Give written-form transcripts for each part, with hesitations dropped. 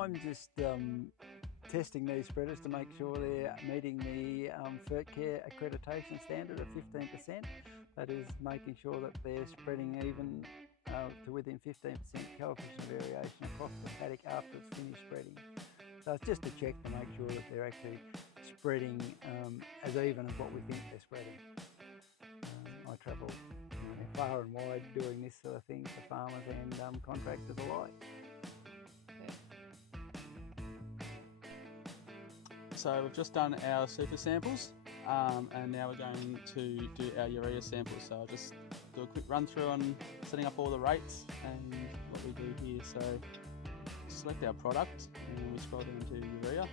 I'm just testing these spreaders to make sure they're meeting the Fertcare accreditation standard of 15%. That is making sure that they're spreading even to within 15% coefficient of variation across the paddock after it's finished spreading. So it's just a check to make sure that they're actually spreading as even as what we think they're spreading. I travel far and wide doing this sort of thing for farmers and contractors alike. So we've just done our super samples and now we're going to do our urea samples. So I'll just do a quick run through on setting up all the rates and what we do here. So select our product and we scroll down to urea,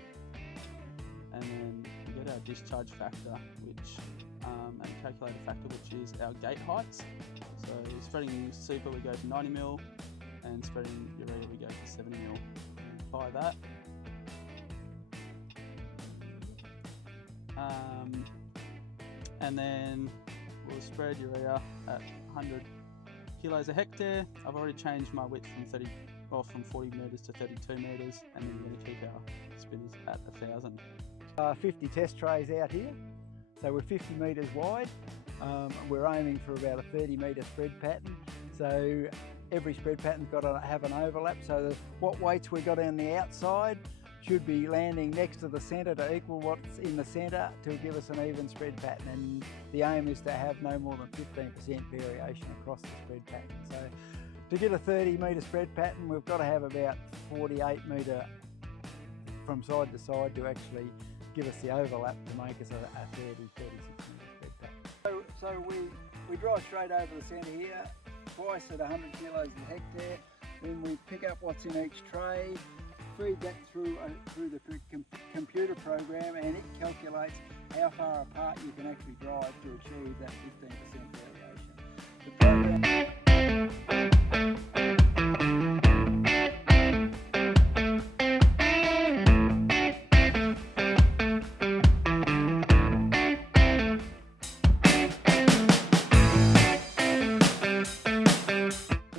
and then we get our discharge factor, which and calculate a factor which is our gate heights. So spreading super we go to 90 mil and spreading urea we go to 70 mil. Apply that. And then we'll spread urea at 100 kilos a hectare. I've already changed my width from 40 metres to 32 metres, and then we're going to keep our spinners at 1,000. 50 test trays out here, so we're 50 metres wide. We're aiming for about a 30 metre spread pattern. So every spread pattern's got to have an overlap, so what weights we got on the outside should be landing next to the centre to equal what's in the centre to give us an even spread pattern, and the aim is to have no more than 15% variation across the spread pattern. So to get a 30 metre spread pattern we've got to have about 48 metre from side to side to actually give us the overlap to make us a 30-36 metre spread pattern. So we drive straight over the centre here, twice at 100 kilos a hectare, then we pick up what's in each tray, feed that through the computer program, and it calculates how far apart you can actually drive to achieve that 15% variation. The program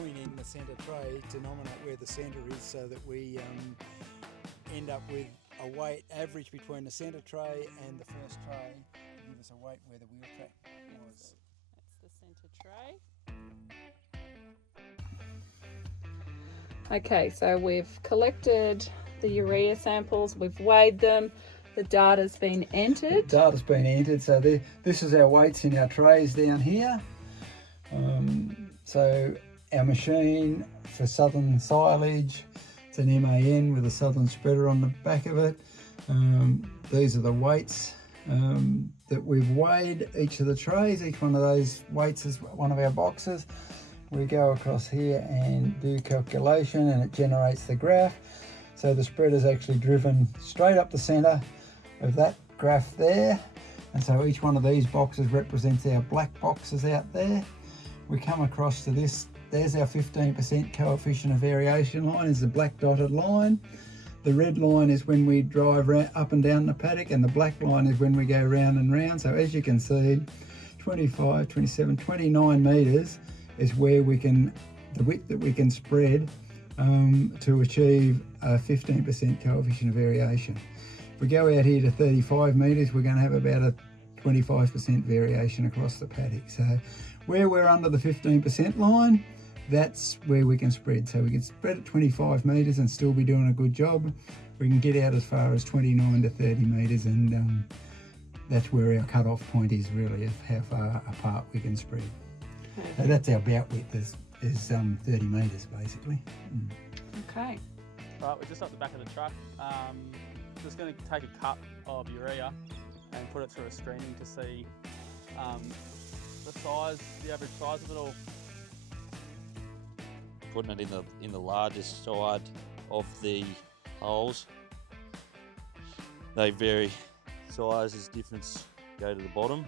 in the centre tray to nominate where the centre is, so that we end up with a weight average between the centre tray and the first tray to give us a weight where the wheel track was. That's the centre tray. Okay, so we've collected the urea samples, we've weighed them, the data's been entered. The data's been entered, so this is our weights in our trays down here. So our machine for southern silage, it's an MAN with a southern spreader on the back of it. These are the weights that we've weighed each of the trays. Each one of those weights is one of our boxes. We go across here and do calculation and it generates the graph. So the spreader is actually driven straight up the centre of that graph there. And so each one of these boxes represents our black boxes out there. We come across to this, there's our 15% coefficient of variation line, is the black dotted line. The red line is when we drive up and down the paddock, and the black line is when we go round and round. So as you can see, 25, 27, 29 metres is where we can, the width that we can spread to achieve a 15% coefficient of variation. If we go out here to 35 metres, we're going to have about a 25% variation across the paddock. So where we're under the 15% line, that's where we can spread. So we can spread at 25 metres and still be doing a good job. We can get out as far as 29 to 30 metres, and that's where our cut-off point is really, of how far apart we can spread. So that's our bout width is 30 metres basically. Okay. Right, we're just up the back of the truck. Just going to take a cup of urea and put it through a screening to see the size, the average size of it all. Putting it in the largest side of the holes. They vary sizes, difference go to the bottom.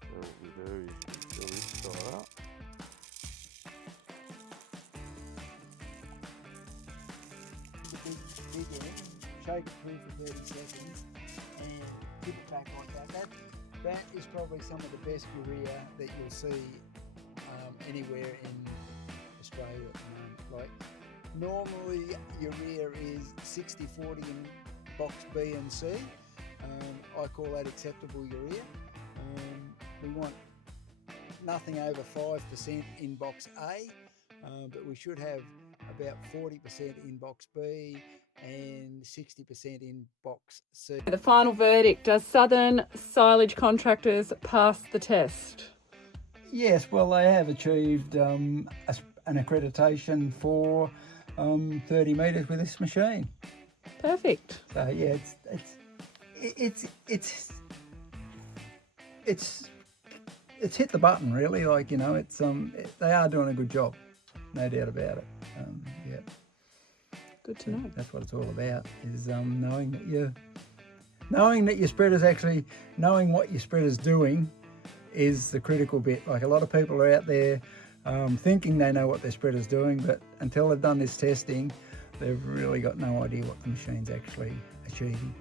So what we do is fill this side up. Big end, shake it through for 30 seconds and tip it back like that. That is probably some of the best urea that you'll see anywhere in Australia at the moment. Like Normally urea is 60-40 in box B and C. I call that acceptable urea. We want nothing over 5% in box A, but we should have about 40% in box B and 60% in box C. The final verdict, does Southern Silage Contractors pass the test? Yes, well, they have achieved an accreditation for 30 metres with this machine. Perfect. So yeah, it's hit the button really. Like, you know, they are doing a good job, no doubt about it. Yeah. Good to know. That's what it's all about, is knowing that your spreader's actually, knowing what your spreader's doing is the critical bit. Like, a lot of people are out there thinking they know what their spreader's doing, but until they've done this testing, they've really got no idea what the machine's actually achieving.